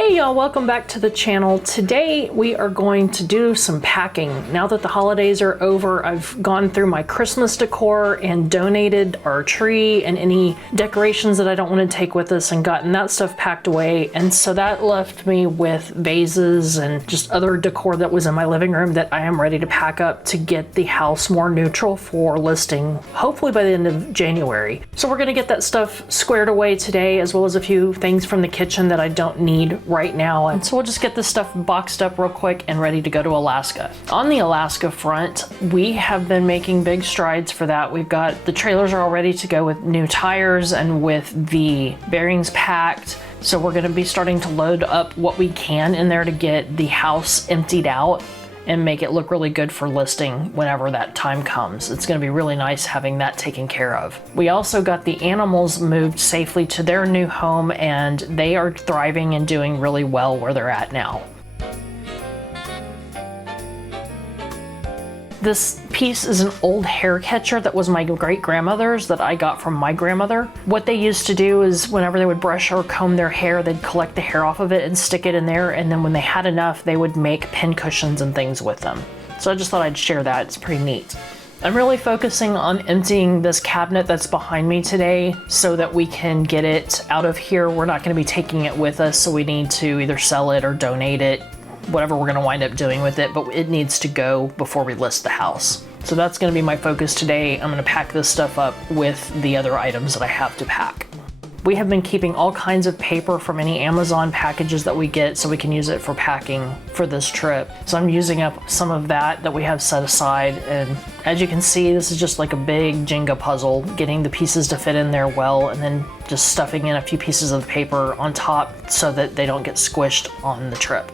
Hey y'all, welcome back to the channel. Today we are going to do some packing. Now that the holidays are over, I've gone through my Christmas decor and donated our tree and any decorations that I don't want to take with us and gotten that stuff packed away. And so that left me with vases and just other decor that was in my living room that I am ready to pack up to get the house more neutral for listing, hopefully by the end of January. So we're going to get that stuff squared away today, as well as a few things from the kitchen that I don't need right now. And so we'll just get this stuff boxed up real quick and ready to go to Alaska. On the Alaska front, we have been making big strides for that. We've got the trailers are all ready to go with new tires and with the bearings packed. So we're going to be starting to load up what we can in there to get the house emptied out and make it look really good for listing whenever that time comes. It's going to be really nice having that taken care of. We also got the animals moved safely to their new home, and they are thriving and doing really well where they're at now. This piece is an old hair catcher that was my great-grandmother's that I got from my grandmother. What they used to do is whenever they would brush or comb their hair, they'd collect the hair off of it and stick it in there, and then when they had enough, they would make pin cushions and things with them. So I just thought I'd share that. It's pretty neat. I'm really focusing on emptying this cabinet that's behind me today so that we can get it out of here. We're not going to be taking it with us, so we need to either sell it or donate it, whatever we're going to wind up doing with it, but it needs to go before we list the house. So that's going to be my focus today. I'm going to pack this stuff up with the other items that I have to pack. We have been keeping all kinds of paper from any Amazon packages that we get so we can use it for packing for this trip. So I'm using up some of that we have set aside, and as you can see, this is just like a big Jenga puzzle, getting the pieces to fit in there well, and then just stuffing in a few pieces of paper on top so that they don't get squished on the trip.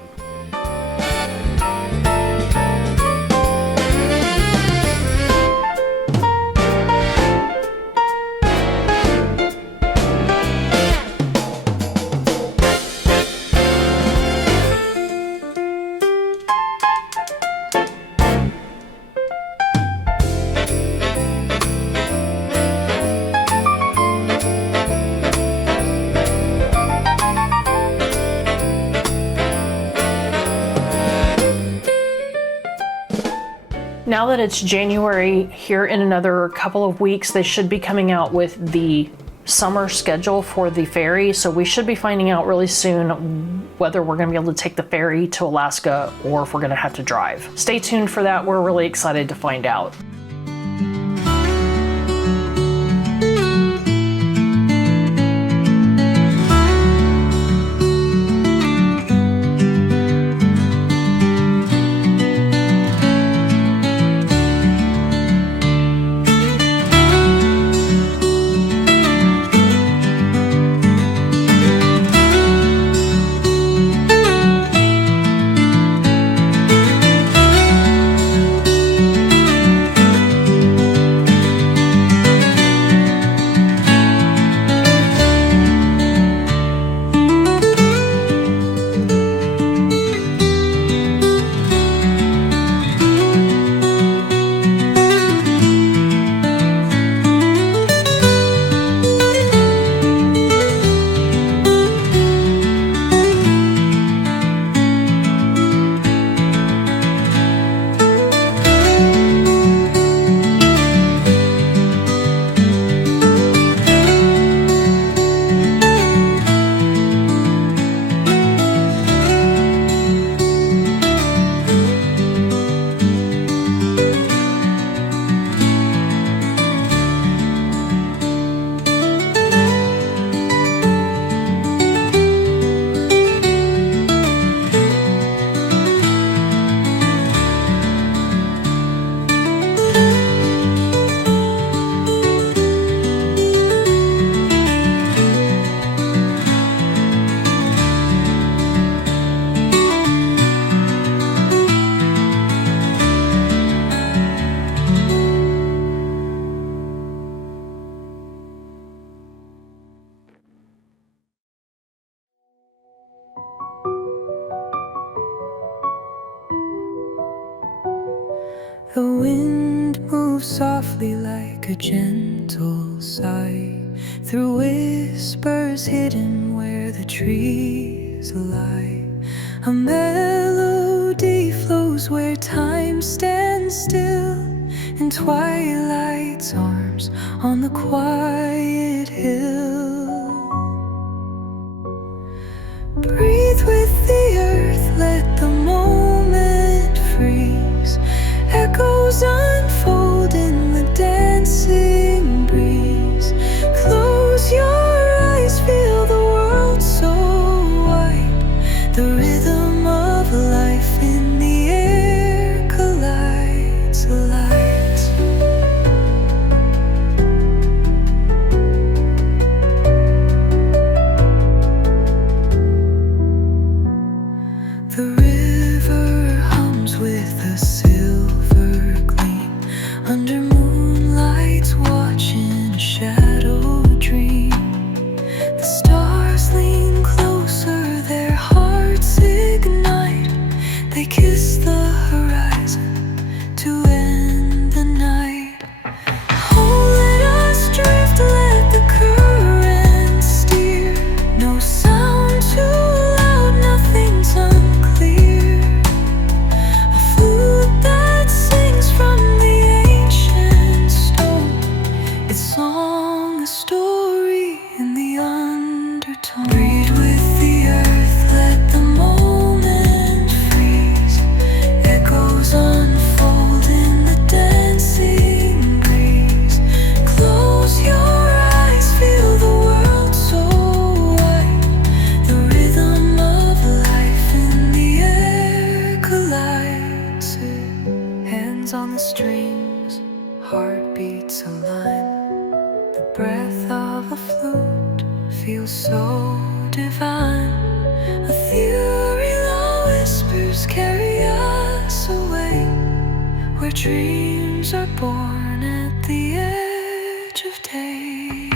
Now that it's January, here in another couple of weeks, they should be coming out with the summer schedule for the ferry. So we should be finding out really soon whether we're going to be able to take the ferry to Alaska or if we're going to have to drive. Stay tuned for that. We're really excited to find out. The wind moves softly like a gentle sigh through whispers hidden where the trees is alive. A melody flows where time stands still, in twilight's arms on the quiet hill. Breathe with the earth, let the moment freeze. Echoes unfold in the dancing breeze. Close your eyes, feel the world so wide. The rhythm of life in the air collides, lights. The river hums with a silver gleam, under moonlight watching a shadow dream. The stars lean closer, their hearts ignite. They kiss the horizon to end the night. Oh, let us drift, let the current steer. No sound too loud, nothing's unclear. A flute that sings from the ancient stone, its song a story in the undertone. Breathe with the earth, let the moment freeze. Echoes unfold in the dancing breeze. Close your eyes, feel the world so wide. The rhythm of life in the air collides. Hands on the strings, heartbeats align. The breath of a flute feels so divine. Ethereal whispers carry us away, where dreams are born at the edge of day.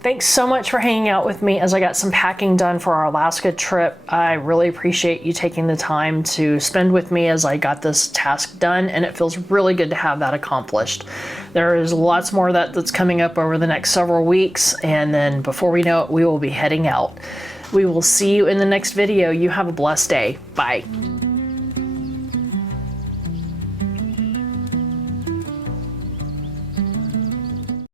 Thanks so much for hanging out with me as I got some packing done for our Alaska trip. I really appreciate you taking the time to spend with me as I got this task done, and it feels really good to have that accomplished. There is lots more of that that's coming up over the next several weeks, and then before we know it, we will be heading out. We will see you in the next video. You have a blessed day. Bye.